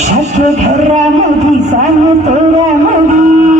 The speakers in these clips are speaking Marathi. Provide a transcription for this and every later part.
शक्य ठरा मधी सान ठरा मधी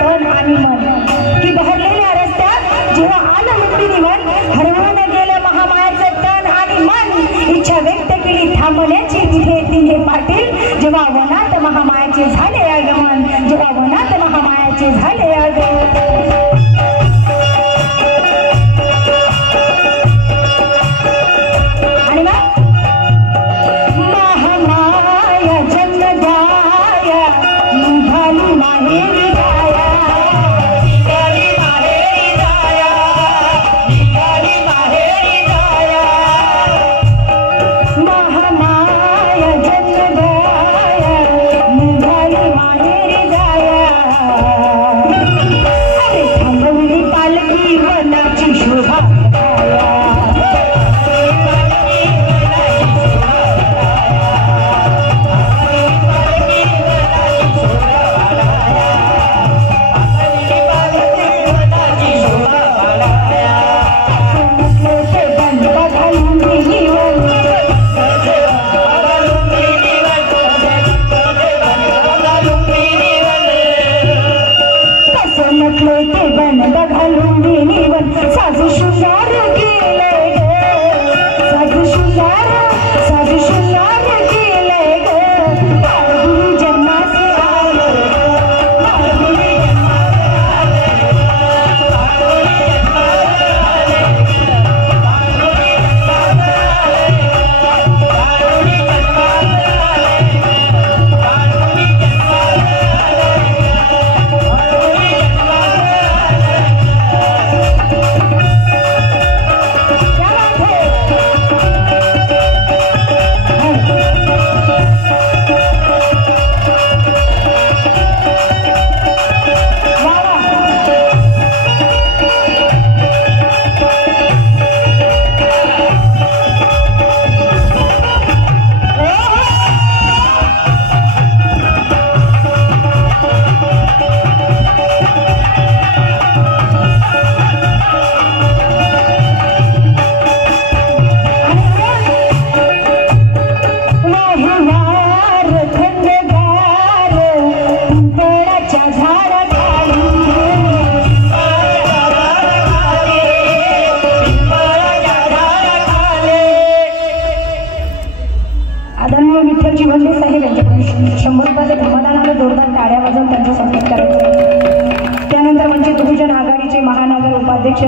तन आणि मन की भरलेल्या रस्त्यात जेव्हा आलं लुंबिनीवर हरवून गेलं महामायाचं तन आणि मन इच्छा व्यक्त केली थांबण्याची तिथे पाटील जेव्हा वनात महामायाचे झाले आगमन जेव्हा वनात महामायाचे झाले आगमन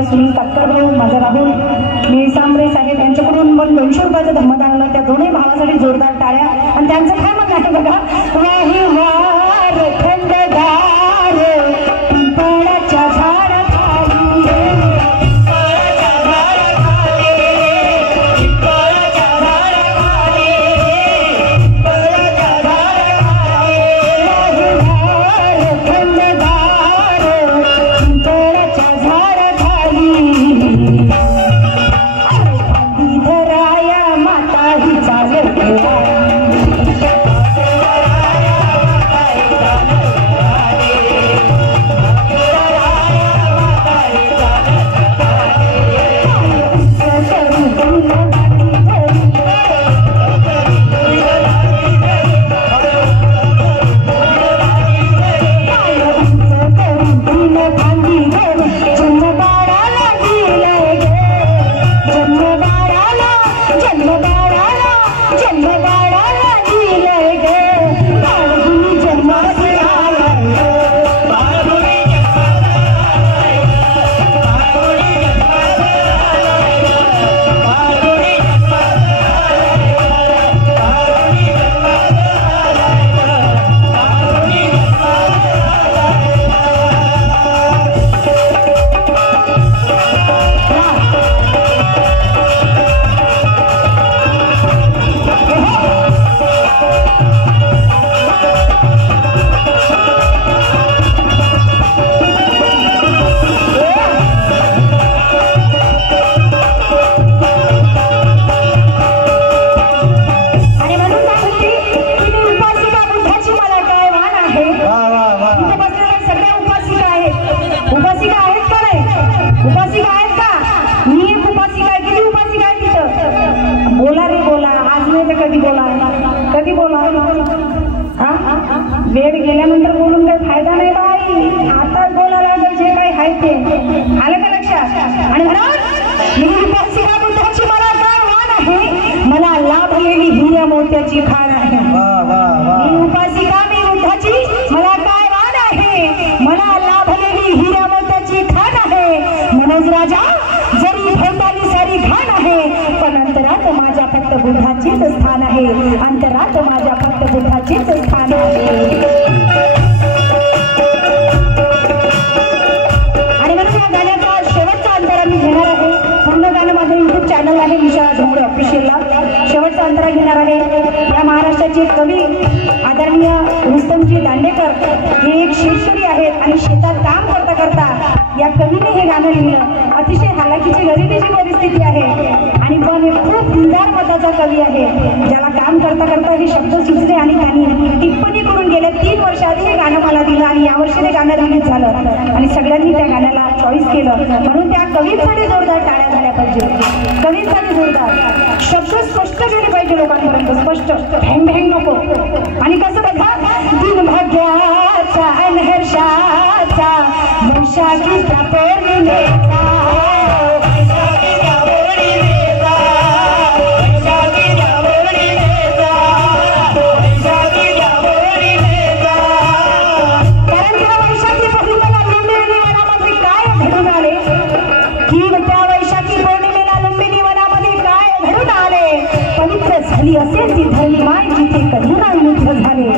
सुनील कातकर भाऊ माझा राहुल मी सांबरे साहेब यांच्याकडून पण 200 रुपयाचं धर्मदान आलं. त्या दोन्ही भावासाठी जोरदार टाळ्या. आणि त्यांचं काय मत आहे बघा. वाही वार थंडगार पिंपळाच्या झाडाखाली कधी बोला. वेळ गेल्यानंतर बोलून काही फायदा नाही बाई. आता वाटते. आलं का लक्षात? आणि म्हणून मी उपासिका बुद्धाची मला काय वाण आहे, मला लाभलेली हिऱ्या मोत्याची खाण आहे. मी उपासिका मी बुद्धाची मला काय वाण आहे, मला लाभलेली हिऱ्या मोत्याची खाण आहे. मनोज राजा जरी भोवताली सारी घाण आहे, पण अंतरात माझ्या फक्त बुद्धाचीच स्थान आहे. अंतरात माझ्या फक्त बुद्धाचीच स्थान आहे. आणि म्हणून या गाण्याचा शेवटचा अंतरा मी घेणार आहे. पूर्ण गाणं माझं युट्यूब चॅनल आहे निशा झोंबडे ऑफिशियलला. शेवटचा अंतरा घेणार आहे. या महाराष्ट्राचे कवी आदरणीय रुस्तमजी दांडेकर हे एक शेतकरी आहेत आणि शेतात काम करता करता या कवीने हे गाणं लिहिलं. अतिशय हालाकीची गरिबीची परिस्थिती आहे आणि पण खूप दिलदार मताचा कवी आहे, ज्याला काम करता करता हे शब्द सुचले आणि त्यांनी टिप्पणी करून गेल्या 3 वर्ष आधी हे गाणं मला दिलं आणि यावर्षी ते गाणं रिलीज झालं आणि सगळ्यांनी त्या गाण्याला चॉईस केलं. म्हणून त्या कवींसाठी जोरदार टाळ्या झाल्या पाहिजे. कवींसाठी जोरदार शब्द स्पष्ट गेले पाहिजे लोकांपर्यंत, स्पष्ट भँग भँग नको. आणि कसं बघा, दिन भाग्याचा अनहर्षाचा वैशाखीचा पौर्णिमेचा असेल ती धरणी माय जिथे कधी नाही युद्ध झाले.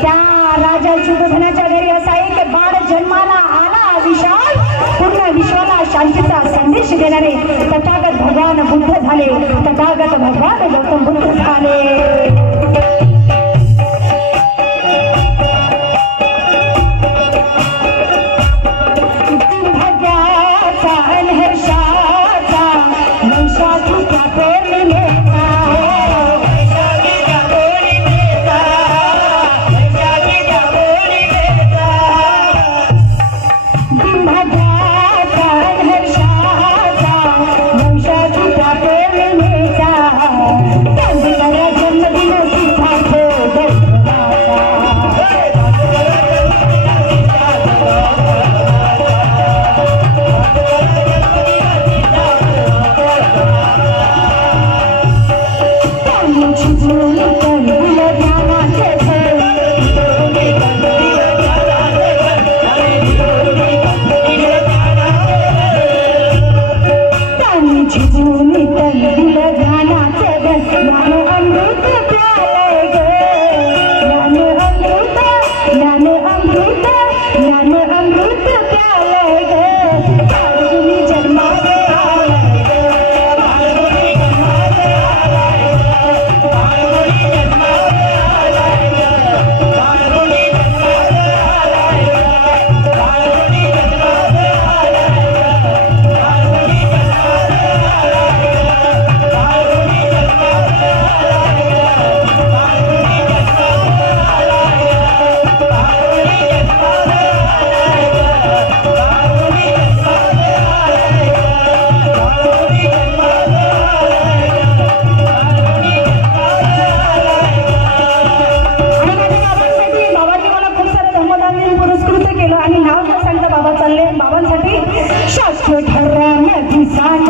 त्या राजा शुद्धधनाच्या घरी असा एक बाळ जन्माला आला विशाल, पूर्ण विश्वाला शांतीचा संदेश देणारे तथागत भगवान बुद्ध झाले. तथागत भगवान गौतम बुद्ध झाले. बाबांसाठी शास्त्र ठरवण्याची सांग